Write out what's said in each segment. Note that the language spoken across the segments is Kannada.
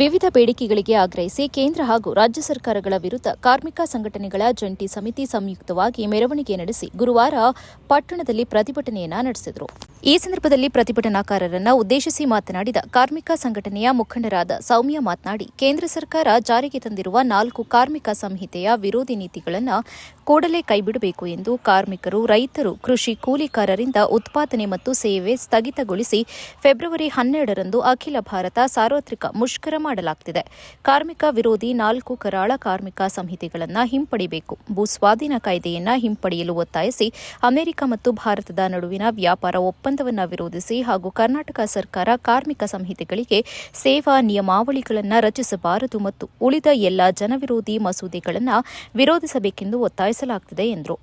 ವಿವಿಧ ಬೇಡಿಕೆಗಳಿಗೆ ಆಗ್ರಹಿಸಿ ಕೇಂದ್ರ ಹಾಗೂ ರಾಜ್ಯ ಸರ್ಕಾರಗಳ ವಿರುದ್ಧ ಕಾರ್ಮಿಕ ಸಂಘಟನೆಗಳ ಜಂಟಿ ಸಮಿತಿ ಸಂಯುಕ್ತವಾಗಿ ಮೆರವಣಿಗೆ ನಡೆಸಿ ಗುರುವಾರ ಪಟ್ಟಣದಲ್ಲಿ ಪ್ರತಿಭಟನೆಯನ್ನ ನಡೆಸಿದರು. ಈ ಸಂದರ್ಭದಲ್ಲಿ ಪ್ರತಿಭಟನಾಕಾರರನ್ನು ಉದ್ದೇಶಿಸಿ ಮಾತನಾಡಿದ ಕಾರ್ಮಿಕ ಸಂಘಟನೆಯ ಮುಖಂಡರಾದ ಸೌಮ್ಯ ಮಾತನಾಡಿ, ಕೇಂದ್ರ ಸರ್ಕಾರ ಜಾರಿಗೆ ತಂದಿರುವ 4 ಕಾರ್ಮಿಕ ಸಂಹಿತೆಯ ವಿರೋಧಿ ನೀತಿಗಳನ್ನು ಕೂಡಲೇ ಕೈಬಿಡಬೇಕು ಎಂದು ಕಾರ್ಮಿಕರು, ರೈತರು, ಕೃಷಿ ಕೂಲಿಕಾರರಿಂದ ಉತ್ಪಾದನೆ ಮತ್ತು ಸೇವೆ ಸ್ಥಗಿತಗೊಳಿಸಿ ಫೆಬ್ರವರಿ 12ರಂದು ಅಖಿಲ ಭಾರತ ಸಾರ್ವತ್ರಿಕ ಮುಷ್ಕರ ಮಾಡಲಾಗುತ್ತಿದೆ. ಕಾರ್ಮಿಕ ವಿರೋಧಿ 4 ಕರಾಳ ಕಾರ್ಮಿಕ ಸಂಹಿತೆಗಳನ್ನು ಹಿಂಪಡಿಬೇಕು. ಭೂಸ್ವಾಧೀನ ಕಾಯ್ದೆಯನ್ನು ಹಿಂಪಡೆಯಲು ಒತ್ತಾಯಿಸಿ ಅಮೆರಿಕ ಮತ್ತು ಭಾರತದ ನಡುವಿನ ವ್ಯಾಪಾರ ಒಪ್ಪಂದವನ್ನು ವಿರೋಧಿಸಿ ಹಾಗೂ ಕರ್ನಾಟಕ ಸರ್ಕಾರ ಕಾರ್ಮಿಕ ಸಂಹಿತೆಗಳಿಗೆ ಸೇವಾ ನಿಯಮಾವಳಿಗಳನ್ನು ರಚಿಸಬಾರದು ಮತ್ತು ಉಳಿದ ಎಲ್ಲ ಜನವಿರೋಧಿ ಮಸೂದೆಗಳನ್ನು ವಿರೋಧಿಸಬೇಕೆಂದು ಒತ್ತಾಯಿಸಲಾಗುತ್ತಿದೆ ಎಂದರು.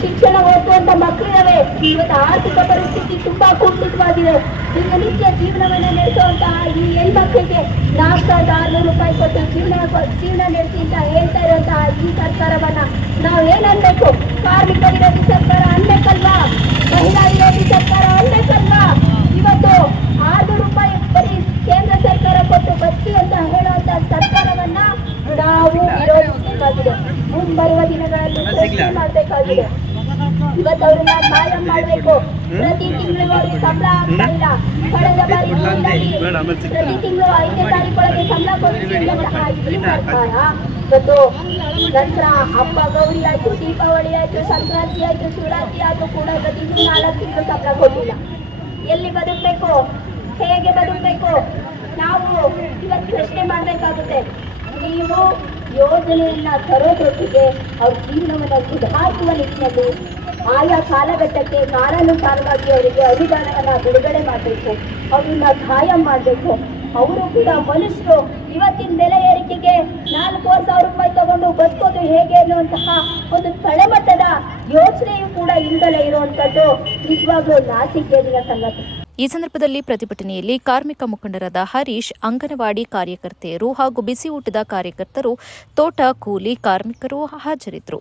ಶಿಕ್ಷಣ ಓದುವಂತ ಮಕ್ಕಳಿವೆ. ಇವತ್ತು ಆರ್ಥಿಕ ಪರಿಸ್ಥಿತಿ ತುಂಬಾ ಕುಂಠಿತವಾಗಿದೆ. ದಿನನಿತ್ಯ ಜೀವನವನ್ನು ನಡೆಸುವಂತಹ ಈ ಹೆಣ್ಮಕ್ಳಿಗೆ 4,600 ರೂಪಾಯಿ ಕೊಟ್ಟು ಜೀವನ ನಡೆಸಿ ಅಂತ ಹೇಳ್ತಾ ಇರುವಂತಹ ಈ ಸರ್ಕಾರವನ್ನ ನಾವು ಏನನ್ಬೇಕು? ಕಾರ್ಮಿಕ ವಿರೋಧಿ ಸರ್ಕಾರ ಅನ್ಬೇಕಲ್ವಾ? ಮಹಿಳಾ ವಿರೋಧಿ ಸರ್ಕಾರ ಅನ್ಬೇಕಲ್ವಾ? ಇವತ್ತು 600 ರೂಪಾಯಿ ಬರೀ ಕೇಂದ್ರ ಸರ್ಕಾರ ಕೊಟ್ಟು ಬಸ್ತಿ ಅಂತ ಹೇಳುವಂತ ಸರ್ಕಾರವನ್ನ ನಾವು ವಿರೋಧಿಸಬೇಕಾಗಿದೆ. ಮುಂಬರುವ ದಿನಗಳಲ್ಲಿ ಪ್ರಶ್ನೆ ಮಾಡಬೇಕಾಗಿದೆ. ಇವತ್ತು ಅವ್ರನ್ನ ಕಾಯಂ ಮಾಡಬೇಕು. ಪ್ರತಿ ತಿಂಗಳು ಅವ್ರಿಗೆ ಸಂಬಳ ಆಗ್ತಾ ಇಲ್ಲ. ಕಳೆದ ಬಾರಿ ಪ್ರತಿ ತಿಂಗಳು 5ನೇ ತಾರೀಕೊಳಗೆ ಸಂಬಳ ಕೊಡಿಸಿದಂತಹ ಈ ಸರ್ಕಾರ ಇವತ್ತು ನಂತರ ಹಬ್ಬ ಗೌರಿ ಆಯ್ತು, ದೀಪಾವಳಿ ಆಯ್ತು, ಸಂಕ್ರಾಂತಿ ಆಯ್ತು, ಶಿವರಾತ್ರಿ ಆಯ್ತು ಕೂಡ ಪ್ರತಿ 4 ತಿಂಗಳು ಸಂಬಳ ಕೊಟ್ಟಿಲ್ಲ. ಎಲ್ಲಿ ಬದುಕಬೇಕು? ಹೇಗೆ ಬದುಕಬೇಕು? ನಾವು ಇವತ್ತು ಪ್ರಶ್ನೆ ಮಾಡಬೇಕಾಗುತ್ತೆ. ನೀವು ಯೋಜನೆಯನ್ನ ತರೋದೊಟ್ಟಿಗೆ ಅವ್ರ ಜೀವನವನ್ನು ಸುಧಾರಿಸುವ ನಿಟ್ಟಿನಲ್ಲಿ ಆಯಾ ಕಾಲಘಟ್ಟಕ್ಕೆ ಕಾಲಾನುಸಾರವಾಗಿ ಅವರಿಗೆ ಅನುದಾನವನ್ನು ಬಿಡುಗಡೆ ಮಾಡಬೇಕು. ಅವ್ರನ್ನ ಕಾಯಂ ಮಾಡಬೇಕು. ಅವರು ಕೂಡ ಮನುಷ್ಯರು. ಇವತ್ತಿನ ಬೆಲೆ ಏರಿಕೆಗೆ 4,000 ರೂಪಾಯಿ ತಗೊಂಡು ಬದುಕೋದು ಹೇಗೆ ಅನ್ನುವಂತಹ ಒಂದು ತಳಮಟ್ಟದ ಯೋಚನೆಯೂ ಕೂಡ ಇಲ್ಲದಲೇ ಇರುವಂತದ್ದು ನಿಜವಾಗ್ಲೂ ನಾಚಿಕೆಯ ಸಂಗತಿ. ಈ ಸಂದರ್ಭದಲ್ಲಿ ಪ್ರತಿಭಟನೆಯಲ್ಲಿ ಕಾರ್ಮಿಕ ಮುಖಂಡರಾದ ಹರೀಶ್, ಅಂಗನವಾಡಿ ಕಾರ್ಯಕರ್ತೆಯರು ಹಾಗೂ ಬಿಸಿ ಊಟದ ಕಾರ್ಯಕರ್ತರು, ತೋಟ ಕೂಲಿ ಕಾರ್ಮಿಕರು ಹಾಜರಿದ್ದರು.